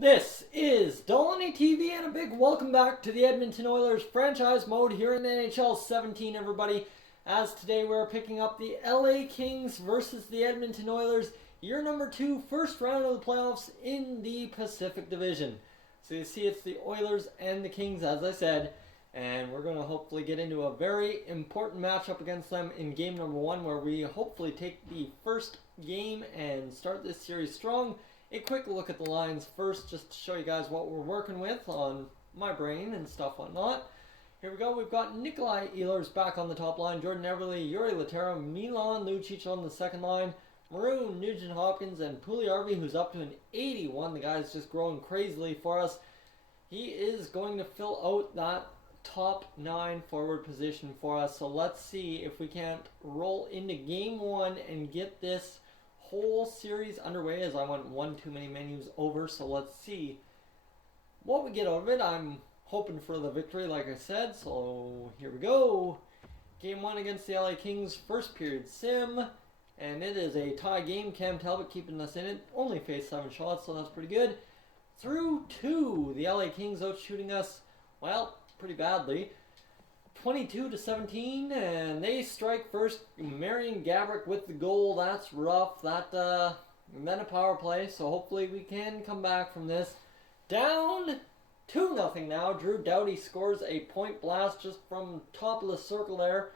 This is Dolany TV and a big welcome back to the Edmonton Oilers franchise mode here in the NHL 17, everybody. As today we're picking up the LA Kings versus the Edmonton Oilers, year number 2, first round of the playoffs in the Pacific Division. So you see it's the Oilers and the Kings, as I said, and we're going to hopefully get into a very important matchup against them in game number 1, where we hopefully take the first game and start this series strong. A quick look at the lines first, just to show you guys what we're working with on my brain and stuff whatnot. Here we go. We've got Nikolai Ehlers back on the top line, Jordan Everly, Yuri Laterra, Milan Lucic on the second line, Maroon, Nugent Hopkins, and Puljujarvi, who's up to an 81. The guy's just growing crazily for us. He is going to fill out that top 9 forward position for us. So let's see if we can't roll into game 1 and get this whole series underway, as I went one too many menus over. So let's see what we get out of it. I'm hoping for the victory, like I said, so here we go. Game 1 against the LA Kings, first period sim, and it is a tie game. Cam Talbot keeping us in it, only faced 7 shots, so that's pretty good. Through 2, the LA Kings out shooting us, well, pretty badly, 22-17, and they strike first. Marian Gaborik with the goal. That's rough. And then a power play, so hopefully we can come back from this. Down 2-0 now. Drew Doughty scores a point blast just from top of the circle there.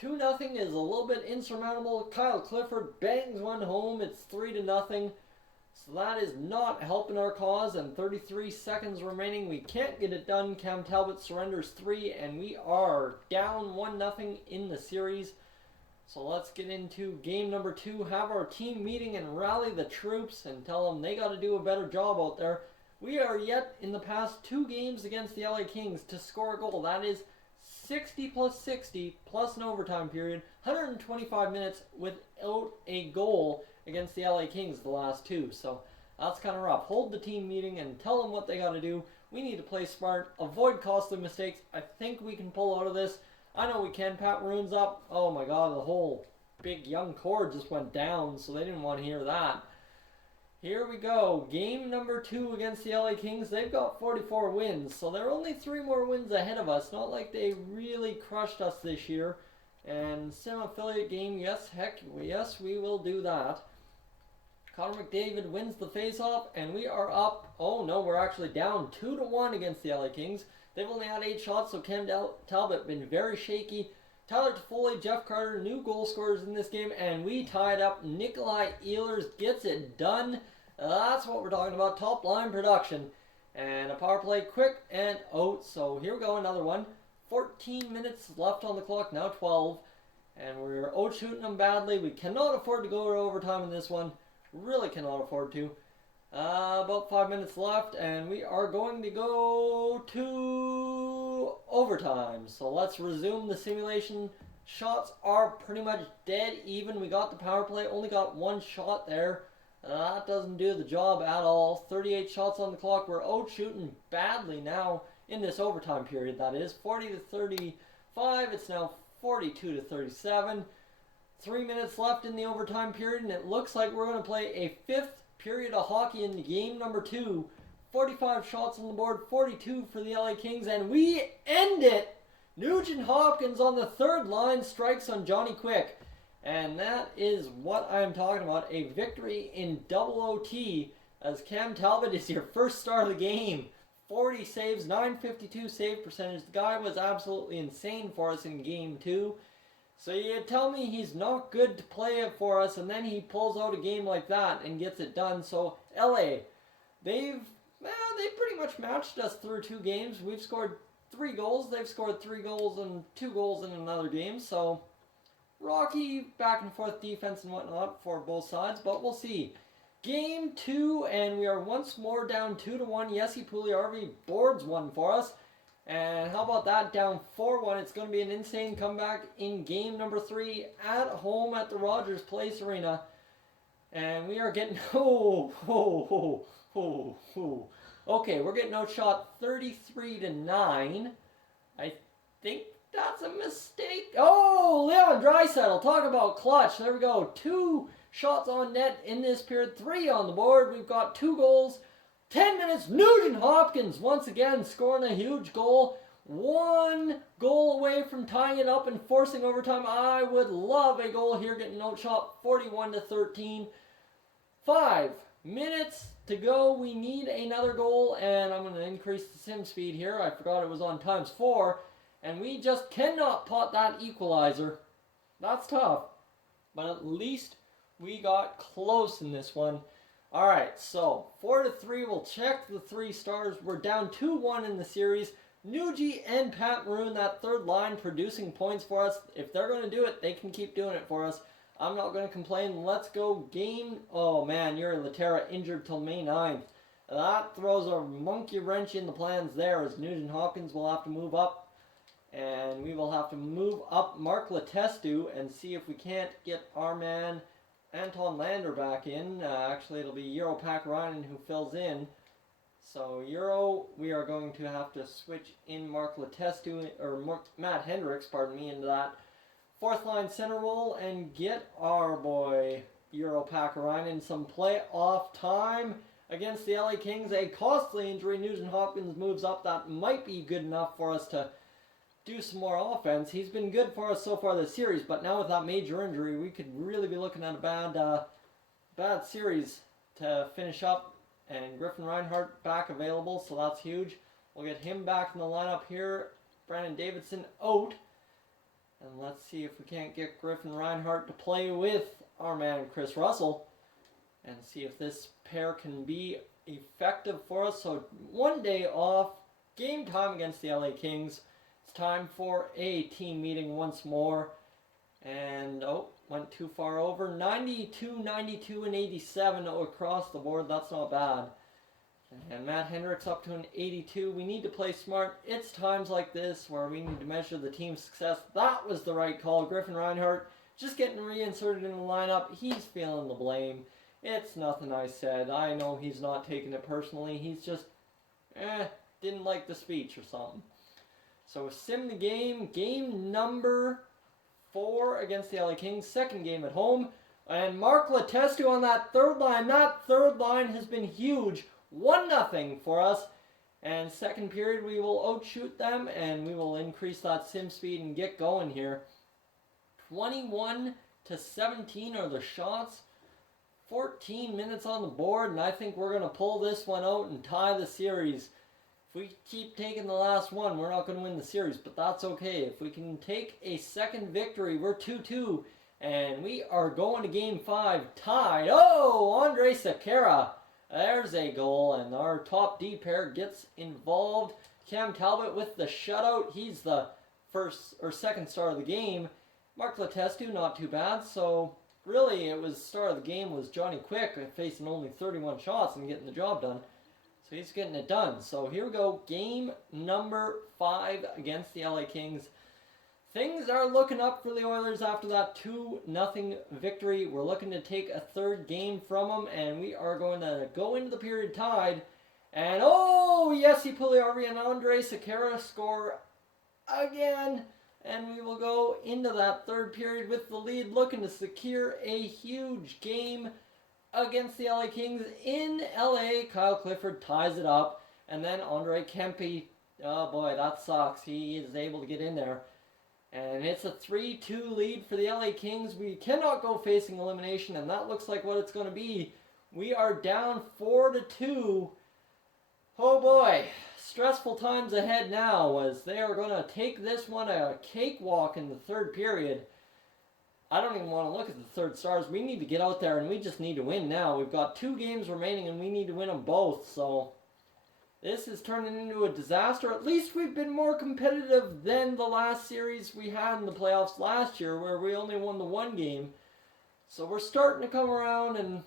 2-0 is a little bit insurmountable. Kyle Clifford bangs one home. It's 3-0. So that is not helping our cause, and 33 seconds remaining. We can't get it done. Cam Talbot surrenders 3, and we are down 1-0 in the series. So let's get into game number 2, have our team meeting and rally the troops and tell them they got to do a better job out there. We are yet in the past 2 games against the LA Kings to score a goal. That is 60 plus 60 plus an overtime period, 125 minutes without a goal against the LA Kings the last 2. So that's kind of rough. Hold the team meeting and tell them what they got to do. We need to play smart, avoid costly mistakes. I think we can pull out of this. I know we can. Pat Maroon's up. Oh my God, the whole big young core just went down, so they didn't want to hear that. Here we go. Game number 2 against the LA Kings. They've got 44 wins, so they're only 3 more wins ahead of us. Not like they really crushed us this year. And sim affiliate game, yes, heck, yes, we will do that. Connor McDavid wins the faceoff, and we are up. Oh no, we're actually down 2-1 against the LA Kings. They've only had 8 shots, so Cam Talbot been very shaky. Tyler Toffoli, Jeff Carter, new goal scorers in this game, and we tied up. Nikolai Ehlers gets it done. That's what we're talking about, top line production. And a power play, quick and out. So here we go, another one. 14 minutes left on the clock, now 12. And we're out shooting them badly. We cannot afford to go to overtime in this one. Really cannot afford to. About 5 minutes left, and we are going to go to overtime. So let's resume the simulation. Shots are pretty much dead even. We got the power play, only got 1 shot there. That doesn't do the job at all. 38 shots on the clock. We're out shooting badly now in this overtime period, that is. 40-35. It's now 42-37. 3 minutes left in the overtime period, and it looks like we're going to play a 5th period of hockey in game number 2. 45 shots on the board, 42 for the LA Kings, and we end it. Nugent Hopkins on the 3rd line strikes on Johnny Quick. And that is what I'm talking about, a victory in double OT, as Cam Talbot is your first star of the game. 40 saves, 952 save percentage. The guy was absolutely insane for us in game 2. So you tell me he's not good to play it for us, and then he pulls out a game like that and gets it done. So LA, they pretty much matched us through 2 games. We've scored 3 goals. They've scored 3 goals and 2 goals in another game. So rocky back and forth defense and whatnot for both sides, but we'll see. Game 2, and we are once more down 2-1. Jesse Puljujarvi boards one for us. And how about that, down 4-1. It's going to be an insane comeback in game number 3 at home at the Rogers Place Arena. And we are getting, okay, we're getting outshot 33-9. I think that's a mistake. Oh, Leon Draisaitl, talk about clutch. There we go. 2 shots on net in this period, 3 on the board. We've got 2 goals. 10 minutes is Nugent Hopkins once again scoring a huge goal. 1 goal away from tying it up and forcing overtime. I would love a goal here, getting outshot 41-13. 5 minutes to go. We need another goal, and I'm going to increase the sim speed here. I forgot it was on ×4, and we just cannot pot that equalizer. That's tough, but at least we got close in this one. All right, so 4-3. We'll check the 3 stars. We're down 2-1 in the series. Nugie and Pat Maroon, that third line, producing points for us. If they're going to do it, they can keep doing it for us. I'm not going to complain. Let's go game. Oh, man, Yuri Laterra injured till May 9th. That throws a monkey wrench in the plans there, as Nugent Hopkins will have to move up. And we will have to move up Mark Letestu and see if we can't get our man Anton Lander back in. Actually, it'll be Euro Pakarainen who fills in. So Euro, we are going to have to switch in Mark Letestu, or Matt Hendricks, pardon me, into that 4th line center role and get our boy Euro Pakarainen some playoff time against the LA Kings. A costly injury. Nugent Hopkins moves up. That might be good enough for us to do some more offense. He's been good for us so far this series, but now with that major injury, we could really be looking at a bad series to finish up. And Griffin Reinhart back available, so that's huge. We'll get him back in the lineup here. Brandon Davidson out. And let's see if we can't get Griffin Reinhart to play with our man Chris Russell. And see if this pair can be effective for us. So 1 day off. Game time against the LA Kings. It's time for a team meeting once more. And, went too far over. 92, 92, and 87 across the board. That's not bad. And Matt Hendricks up to an 82. We need to play smart. It's times like this where we need to measure the team's success. That was the right call. Griffin Reinhart just getting reinserted in the lineup. He's feeling the blame. It's nothing I said. I know he's not taking it personally. He's just, didn't like the speech or something. So sim the game. Game number 4 against the LA Kings, 2nd game at home. And Mark Letestu on that 3rd line. That 3rd line has been huge. 1-0 for us. And 2nd period, we will outshoot them, and we will increase that sim speed and get going here. 21-17 are the shots. 14 minutes on the board, and I think we're going to pull this one out and tie the series. If we keep taking the last one, we're not going to win the series, but that's okay. If we can take a 2nd victory, we're 2-2, and we are going to Game 5 tied. Oh, Andre Sekera. There's a goal, and our top D pair gets involved. Cam Talbot with the shutout. He's the 2nd star of the game. Mark Letestu, not too bad. So, really, it was star of the game was Johnny Quick, facing only 31 shots and getting the job done. So he's getting it done. So here we go. Game number 5 against the LA Kings. Things are looking up for the Oilers after that 2-0 victory. We're looking to take a 3rd game from them, and we are going to go into the period tied. And Jesse Pugliarvi and Andre Sekera score again. And we will go into that 3rd period with the lead, looking to secure a huge game against the LA Kings in LA. Kyle Clifford ties it up, and then Andre Kempe, oh boy, that sucks. He is able to get in there, and it's a 3-2 lead for the LA Kings. We cannot go facing elimination, and that looks like what it's going to be. We are down 4-2. Oh boy, stressful times ahead now, as they are going to take this one a cakewalk in the 3rd period. I don't even want to look at the 3rd stars. We need to get out there, and we just need to win now. We've got 2 games remaining, and we need to win them both. So this is turning into a disaster. At least we've been more competitive than the last series we had in the playoffs last year, where we only won the 1 game. So we're starting to come around and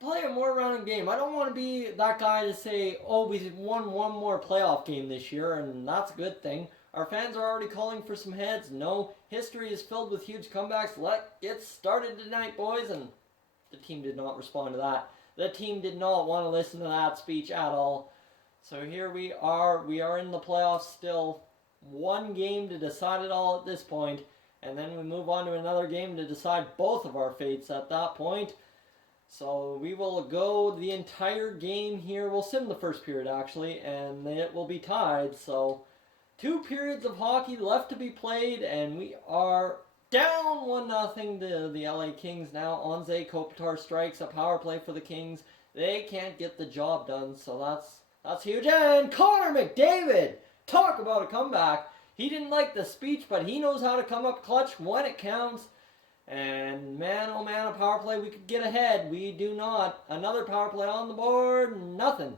play a more rounded game. I don't want to be that guy to say, we won 1 more playoff game this year, and that's a good thing. Our fans are already calling for some heads. No, history is filled with huge comebacks. Let's get started tonight, boys. And the team did not respond to that. The team did not want to listen to that speech at all. So here we are. We are in the playoffs still. 1 game to decide it all at this point. And then we move on to another game to decide both of our fates at that point. So we will go the entire game here. We'll sim the first period actually, and it will be tied. So 2 periods of hockey left to be played, and we are down 1-0 to the LA Kings now. Anze Kopitar strikes a power play for the Kings. They can't get the job done, so that's huge. And Connor McDavid, talk about a comeback. He didn't like the speech, but he knows how to come up clutch when it counts. And man, oh man, a power play, we could get ahead. We do not. Another power play on the board, nothing.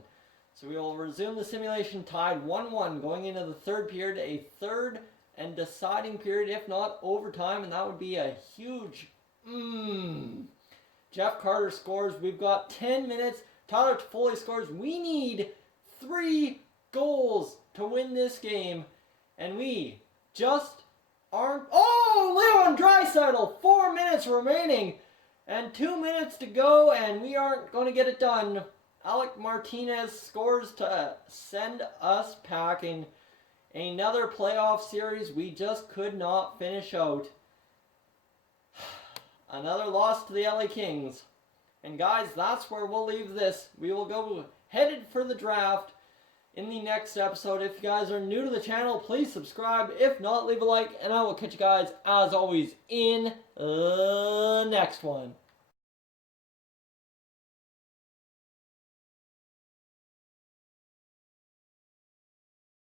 So we will resume the simulation tied 1-1 going into the third period, a third and deciding period, if not overtime, and that would be a huge Jeff Carter scores. We've got 10 minutes. Tyler Toffoli scores. We need 3 goals to win this game, and we just aren't. Oh, Leon Draisaitl, 4 minutes remaining and 2 minutes to go, and we aren't going to get it done. Alec Martinez scores to send us packing. Another playoff series we just could not finish out. Another loss to the LA Kings. And guys, that's where we'll leave this. We will go headed for the draft in the next episode. If you guys are new to the channel, please subscribe. If not, leave a like, and I will catch you guys, as always, in the next one.